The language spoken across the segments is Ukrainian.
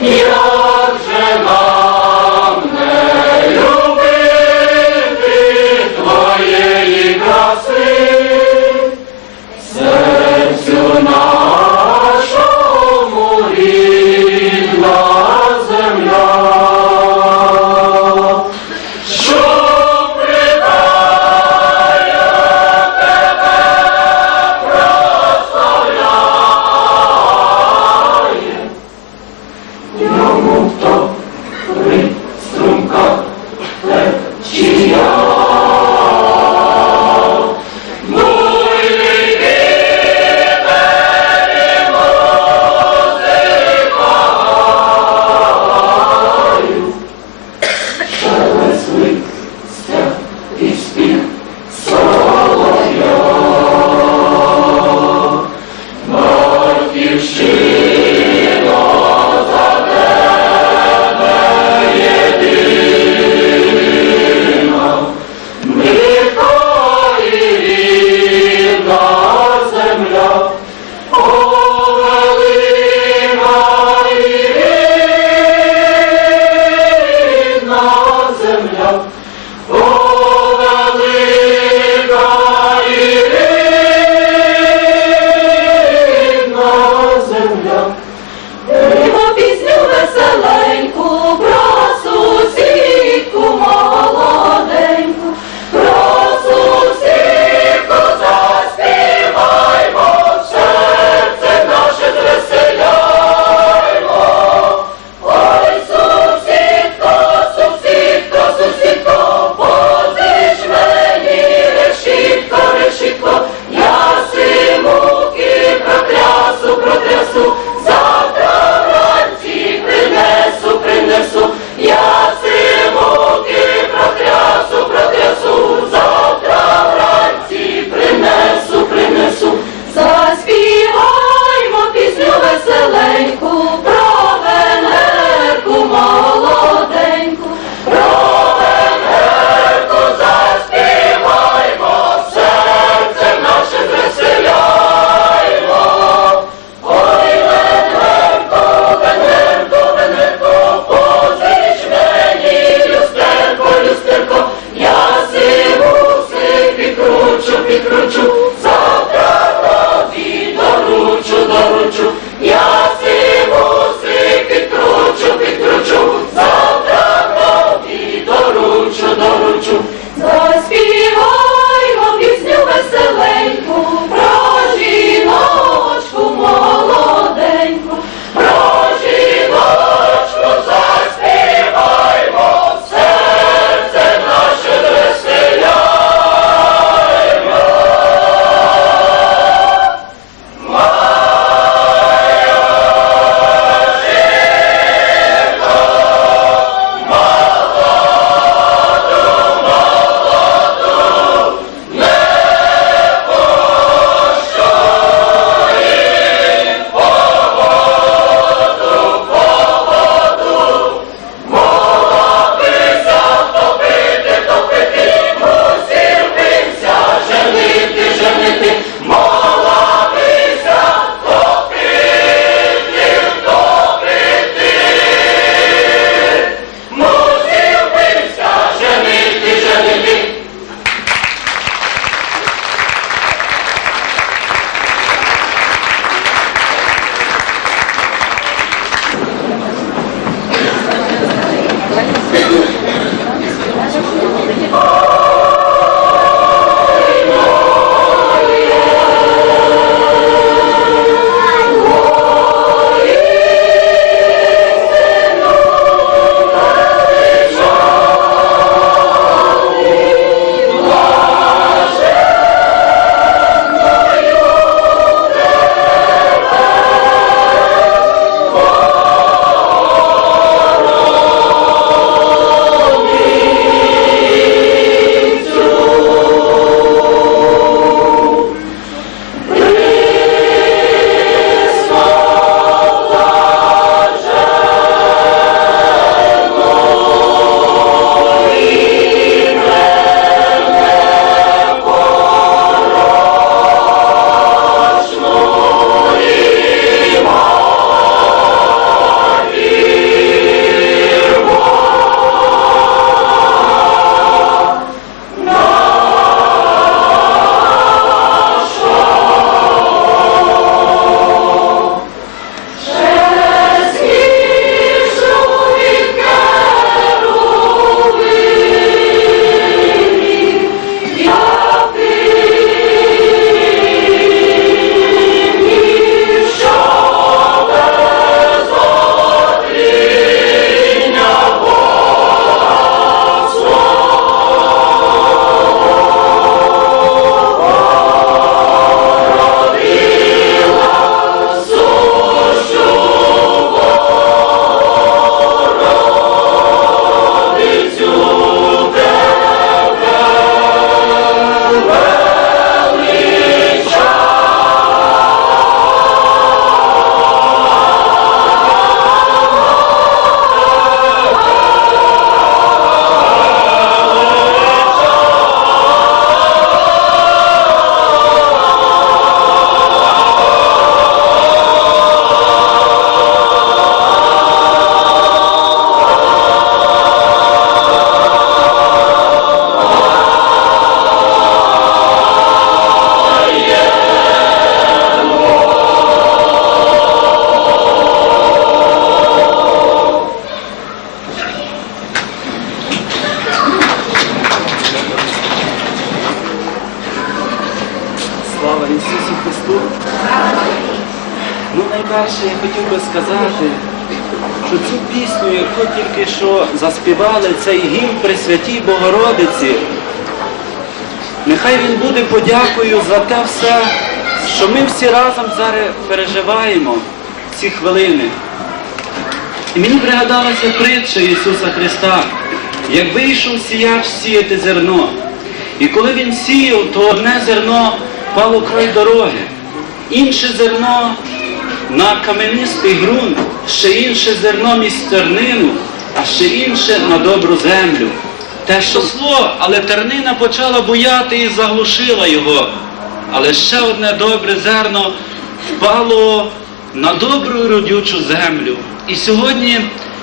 Як заспівали, цей гімн Пресвятій Богородиці, нехай він буде подякою за те все, що ми всі разом зараз переживаємо ці хвилини. І мені пригадалася притча Ісуса Христа, як вийшов сіяч сіяти зерно. І коли він сіяв, то одне зерно впало край дороги, інше зерно на каменистий ґрунт, ще інше зерно між тернину, а ще інше на добру землю. Те, що але тернина почала буяти і заглушила його. Але ще одне добре зерно впало на добру родючу землю. І сьогодні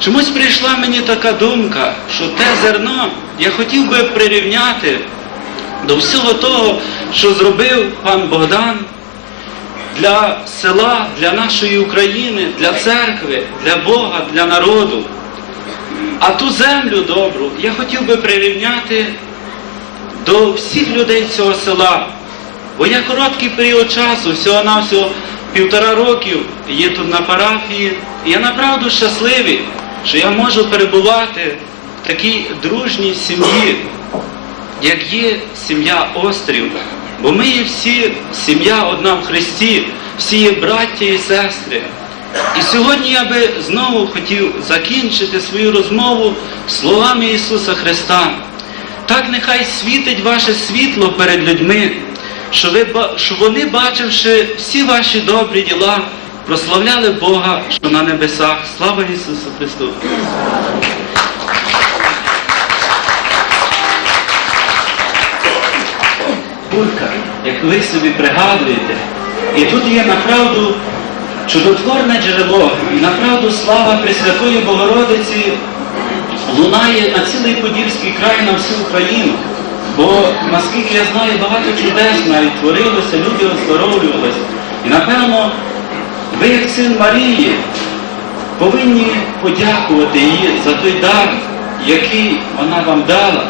чомусь прийшла мені така думка, що те зерно я хотів би прирівняти до всього того, що зробив пан Богдан для села, для нашої України, для церкви, для Бога, для народу. А ту землю добру я хотів би прирівняти до всіх людей цього села. Бо я короткий період часу, всього-навсього півтора років є тут на парафії, я направду щасливий, що я можу перебувати в такій дружній сім'ї, як є сім'я Острів. Бо ми є всі сім'я одна в Христі, всі є браття і сестри. І сьогодні я би знову хотів закінчити свою розмову словами Ісуса Христа. Так нехай світить ваше світло перед людьми, що, ви, щоб вони, бачивши всі ваші добрі діла, прославляли Бога, що на небесах. Слава Ісусу Христу! Булька, як ви собі пригадуєте, і тут є направду чудотворне джерело, направду слава Пресвятої Богородиці лунає на цілий Подільський край, на всю Україну. Бо, наскільки я знаю, багато чудес навіть творилося, люди оздоровлювалися. І напевно, ви, як син Марії, повинні подякувати їй за той дар, який вона вам дала.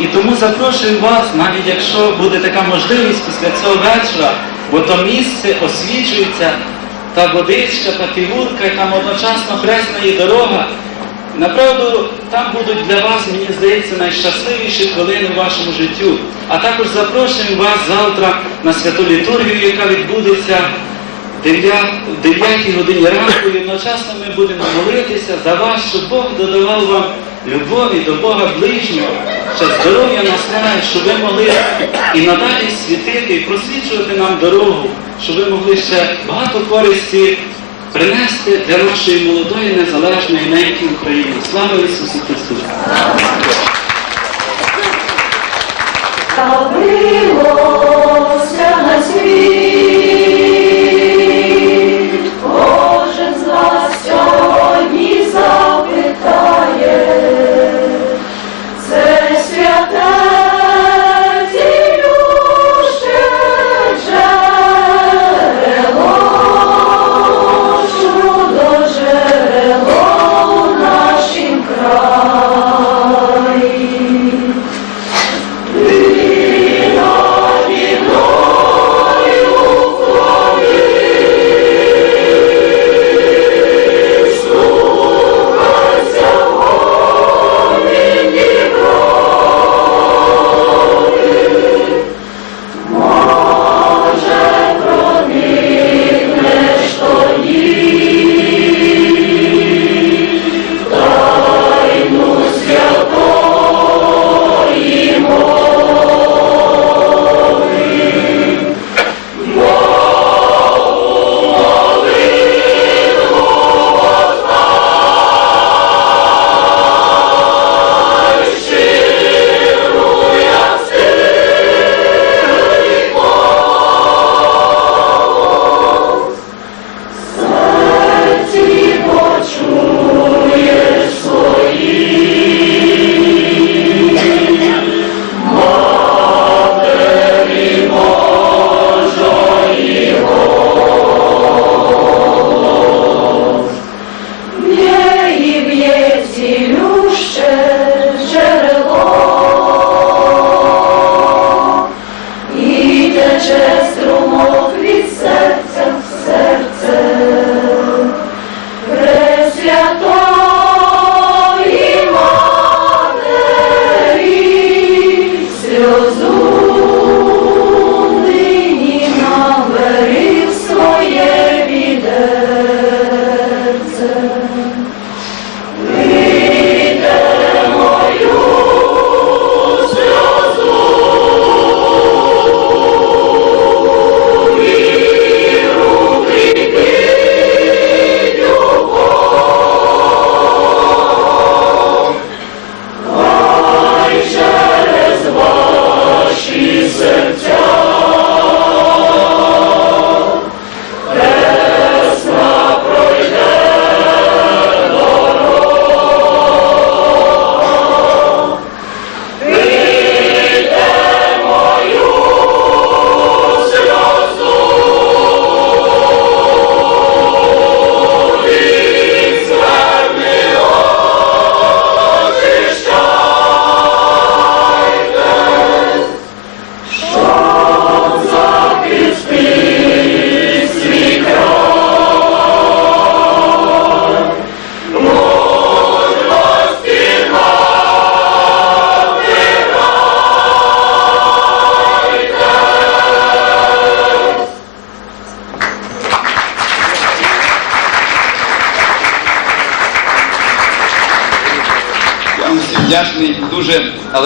І тому запрошую вас, навіть якщо буде така можливість після цього вечора, бо то місце освічується, та водичка, та фігурка, і там одночасно хресна і дорога. Направду, там будуть для вас, мені здається, найщасливіші хвилини в вашому життю. А також запрошуємо вас завтра на святу літургію, яка відбудеться в 9 годині ранку. І одночасно ми будемо молитися за вас, щоб Бог додавав вам любові до Бога ближнього, ще здоров'я наснаги, щоб ви могли і надалі світити, і просвічувати нам дорогу, щоб ви могли ще багато користі принести для нашої молодої незалежної неньки України. Слава Ісусу Христу! Явилося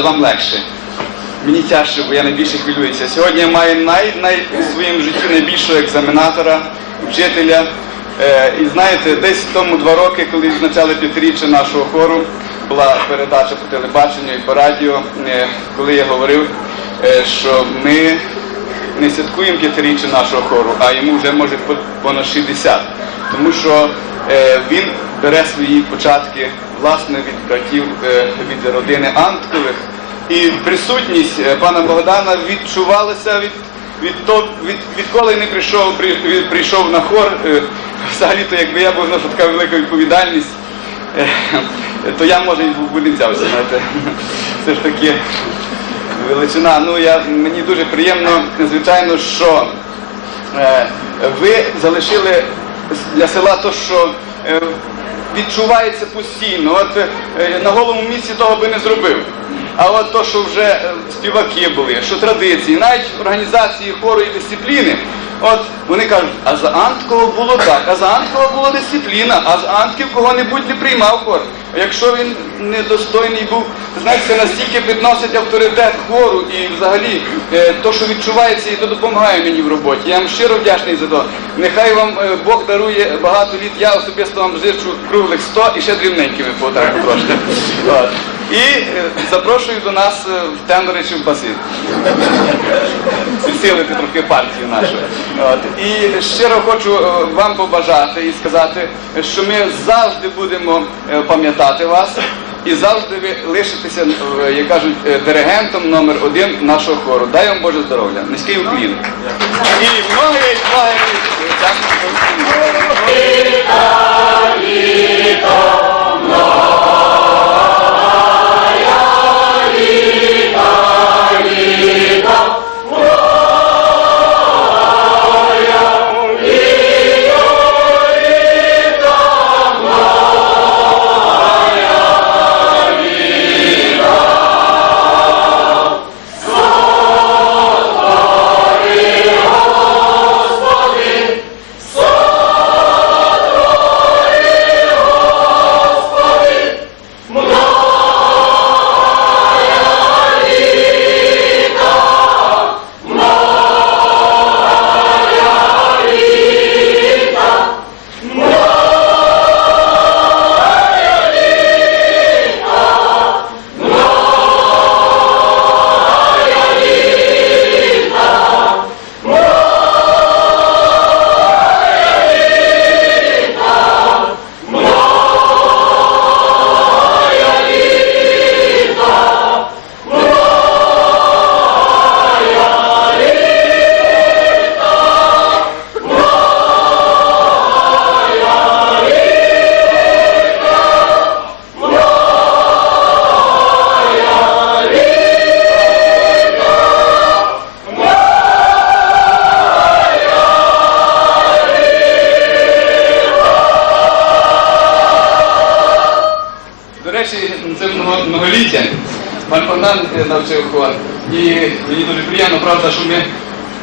але вам легше. Мені тяжче, бо я найбільше хвилююся. Сьогодні я маю най, най, в своєму житті найбільшого екзаменатора, вчителя. Е, і знаєте, десь тому два роки, коли відзначали п'ятиріччя нашого хору, була передача по телебаченню і по радіо, е, коли я говорив, е, що ми не святкуємо п'ятиріччя нашого хору, а йому вже може понад 60. Тому що він бере свої початки власне від братів е, від родини Анткових. І присутність е, пана Богдана відчувалася від, від, то, від, відколи не прийшов, при, від- прийшов на хор. Е, Взагалі-то, якби я був що така велика відповідальність, е, то я може і не взявся, знаєте. Все ж таки величина. Ну я мені дуже приємно, звичайно, що е, ви залишили для села то, що е, відчувається постійно. От е, на голому місці того би не зробив. А от то, що вже е, співаки були, що традиції, навіть організації хору і дисципліни, от вони кажуть, а за Анткова було так, а за Анткова була дисципліна, а з Антків кого-небудь не приймав хор. Якщо він недостойний був, знаєте, це настільки підносить авторитет хору і взагалі е, то, що відчувається, і то допомагає мені в роботі. Я вам щиро вдячний за то. Нехай вам е, Бог дарує багато літ. Я особисто вам зичу круглих 100 і ще дрібненькими потреби трошки. І е, запрошую до нас е, в тенори чи в басин. Підсилити трохи партію нашу. От. І щиро хочу е, вам побажати і сказати, що ми завжди будемо пам'ятати вас і завжди ви лишитеся, як кажуть, диригентом номер один нашого хору. Дай вам Боже здоров'я. Низький уклін. І многі, многі. До е. І мені дуже приємно, правда, що ми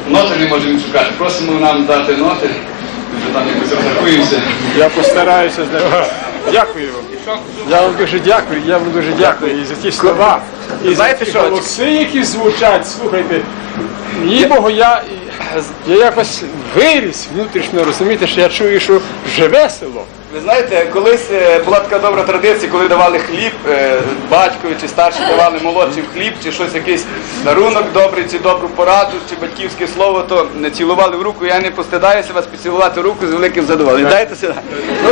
ноти не можемо шукати. Просимо нам дати ноти. Ми вже там якось розрахуємося. Я постараюся. Дякую вам. Я вам дуже дякую, я вам дуже дякую і за ті слова, і Знаєте за ті що? голоси, які звучать. Слухайте, їй Богу, я, я якось виріс внутрішньо, розумієте, що я чую, що живе село. Ви знаєте, колись е, була така добра традиція, коли давали хліб, е, батькові чи старші давали молодшим хліб, чи щось якийсь дарунок добрий, чи добру пораду, чи батьківське слово, то не цілували в руку. Я не постидаюся вас поцілувати руку з великим задоволенням. Дайте сюди. Ну,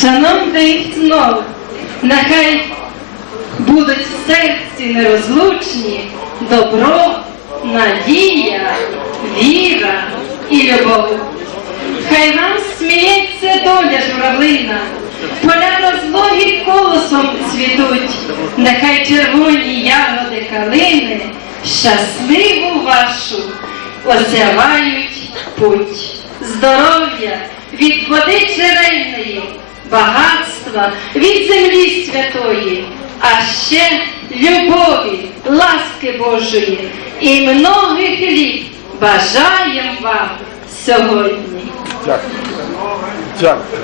Шановний знову, нехай будуть в серці нерозлучні добро, надія, віра і любов. Хай вам сміється доля журавлина, поля розлогі колосом цвітуть, нехай червоні ягоди калини щасливу вашу осявають путь. Здоров'я від води черейної, багатства від землі святої, а ще любові, ласки Божої і многих літ бажаєм вам сьогодні. Дякую. Дякую.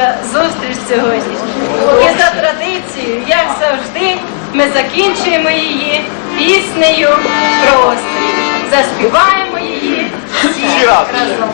Наша зустріч сьогодні. І за традицією, як завжди, ми закінчуємо її піснею прострій. Заспіваємо її всі разом.